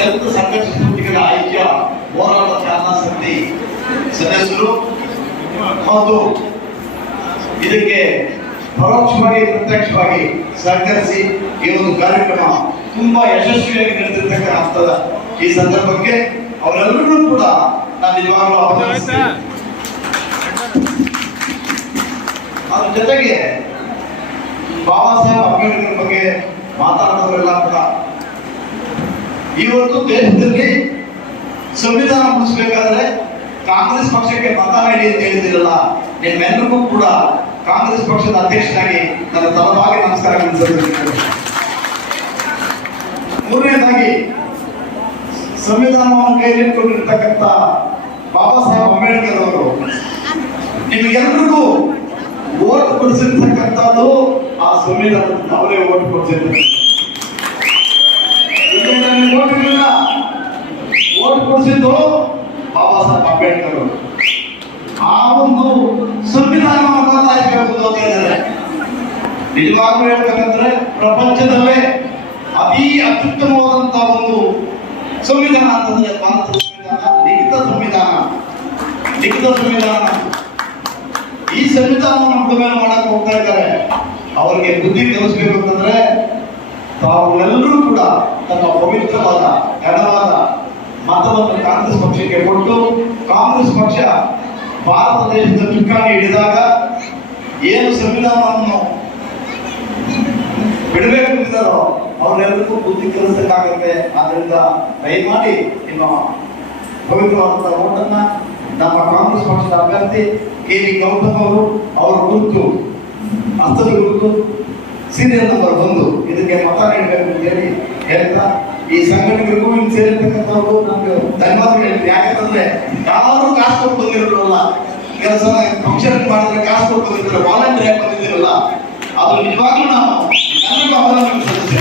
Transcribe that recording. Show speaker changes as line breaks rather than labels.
ಸಂಘರ್ಷ ಸಮಿತಿಗಳ ಐಕ್ಯ ಹೋರಾಟ ಸದಸ್ಯರು ಮತ್ತು ಇದಕ್ಕೆ ಪರೋಕ್ಷವಾಗಿ ಪ್ರತ್ಯಕ್ಷವಾಗಿ ಸಹಕರಿಸಿ ಈ ಒಂದು ಕಾರ್ಯಕ್ರಮ ತುಂಬಾ ಯಶಸ್ವಿಯಾಗಿ ನಡೆದಿರ್ತಕ್ಕಂಥದ ಈ ಸಂದರ್ಭಕ್ಕೆ ಅವರೆಲ್ಲರೂ ಕೂಡ ನಾನು ನಿಜವಾಗ್ಲೂ ಅಭಿನಂದಿಸ್ತೇನೆ. ಅದ್ರ ಜೊತೆಗೆ ಬಾಬಾ ಸಾಹೇಬ್ ಅಂಬೇಡ್ಕರ್ ಬಗ್ಗೆ ಮಾತಾಡಿದವರೆಲ್ಲ ಕೂಡ ಇವತ್ತು ದೇಶದಲ್ಲಿ ಸಂವಿಧಾನ ಮುಗಿಸ್ಬೇಕಾದ್ರೆ ಕಾಂಗ್ರೆಸ್ ಪಕ್ಷಕ್ಕೆ ಮತ ನೀಡಿ ಅಂತ ಹೇಳಿದಿರಲ್ಲ ನಿಮ್ಮೆಲ್ಲರಿಗೂ ಕೂಡ ಕಾಂಗ್ರೆಸ್ ಪಕ್ಷದ ಅಧ್ಯಕ್ಷನಾಗಿ ನನ್ನ ತಲವಾಗಿ ನಮಸ್ಕಾರ ಮೂರನೇದಾಗಿ, ಸಂವಿಧಾನವನ್ನು ಕೈಗೆತ್ತಿಕೊಂಡಿರ್ತಕ್ಕಂಥ ಬಾಬಾ ಸಾಹೇಬ್ ಅಂಬೇಡ್ಕರ್ ಅವರು ನಿಮಗೆಲ್ಲರಿಗೂ ಓಟ್ ಕೊಡಿಸಿರ್ತಕ್ಕಂಥದ್ದು ಆ ಸಂವಿಧಾನದಿಂದ ಅವರೇ ಓಟ್ ಓಟ್ ಇರಲಿಲ್ಲ ಓಟ್ ಕೊಡಿಸಿದ್ದು ಬಾಬಾ ಸಾಹೇಬ್ ಅಂಬೇಡ್ಕರ್. ಆ ಒಂದು ಸಂವಿಧಾನ ಬದಲಾಯಿಸಬೇಕು ಅಂತ ಹೇಳಿದ್ದಾರೆ ನಿಜವಾಗ್ಲೂ ಹೇಳ್ಬೇಕಂದ್ರೆ ಪ್ರಪಂಚದಲ್ಲೇ ಅತಿ ಅತ್ಯುತ್ತಮವಾದಂತ ಒಂದು ಸಂವಿಧಾನ ಅಂತಂದ್ರೆ ಭಾರತದ ಸಂವಿಧಾನ, ಲಿಖಿತ ಸಂವಿಧಾನ. ಲಿಖಿತ ಸಂವಿಧಾನ. ಈ ಸಂವಿಧಾನವನ್ನು ಬಿಡುಗಡೆ ಮಾಡಕ್ ಹೋಗ್ತಾ ಇದ್ದಾರೆ ಅವರಿಗೆ ಬುದ್ಧಿ ಕಲಿಸ್ಬೇಕು ಅಂತಂದ್ರೆ ತಾವೆಲ್ಲರೂ ಕೂಡ ತಮ್ಮ ಪವಿತ್ರವಾದ ಘನವಾದ ಮತವನ್ನು ಕಾಂಗ್ರೆಸ್ ಪಕ್ಷಕ್ಕೆ ಕೊಟ್ಟು, ಕಾಂಗ್ರೆಸ್ ಪಕ್ಷ ಭಾರತ ದೇಶದ ಚುಕ್ಕಾಣಿ ಹಿಡಿದಾಗ ಏನು ಸಂವಿಧಾನವನ್ನು ಬಿಡಬೇಕು ಅವರೆಲ್ಲರಿಗೂ ಬುದ್ಧಿ ಕಲಿಸಬೇಕಾಗುತ್ತೆ. ಆದ್ರಿಂದ ದಯಮಾಡಿ ನಿಮ್ಮ ಪವಿತ್ರವಾದಂತಹ ಓಟನ್ನ ನಮ್ಮ ಕಾಂಗ್ರೆಸ್ ಪಕ್ಷದ ಅಭ್ಯರ್ಥಿ ಕೆ ವಿ ಗೌತಮ್ ಅವರು, ಅವರ ಗುರುತು, ಹಸ್ತದ ಗುರುತು ಸೀರಿಯಲ್ ನಂಬರ್ ಬಂದು ಇದಕ್ಕೆ ಮತ ನೀಡಬೇಕು ಅಂತ ಹೇಳಿ ಹೇಳ್ತಾ, ಈ ಸಂಘಟನೆಗಳಿಗೂ ಇಲ್ಲಿ ಸೇರಿರ್ತಕ್ಕಂಥವ್ರು ನಮ್ಗೆ ಧನ್ಯವಾದಗಳು ಹೇಳ್ತೀನಿ. ಯಾಕಂತಂದ್ರೆ ಯಾರು ಕಾಸು ಕೊಟ್ಟು ಬಂದಿರೋಲ್ಲ ಕೆಲಸ ಫಂಕ್ಷನ್ ಮಾಡಿದ್ರೆ ಕಾಸು ಕೊಟ್ಟು ಬಂದಿದ್ರೆ ವಾಲಂಟಿಯರ್ ಬಂದಿದ್ದೀರಲ್ಲ, ಅದು ನಿಜವಾಗ್ಲೂ ನಾವು ಸದಸ್ಯ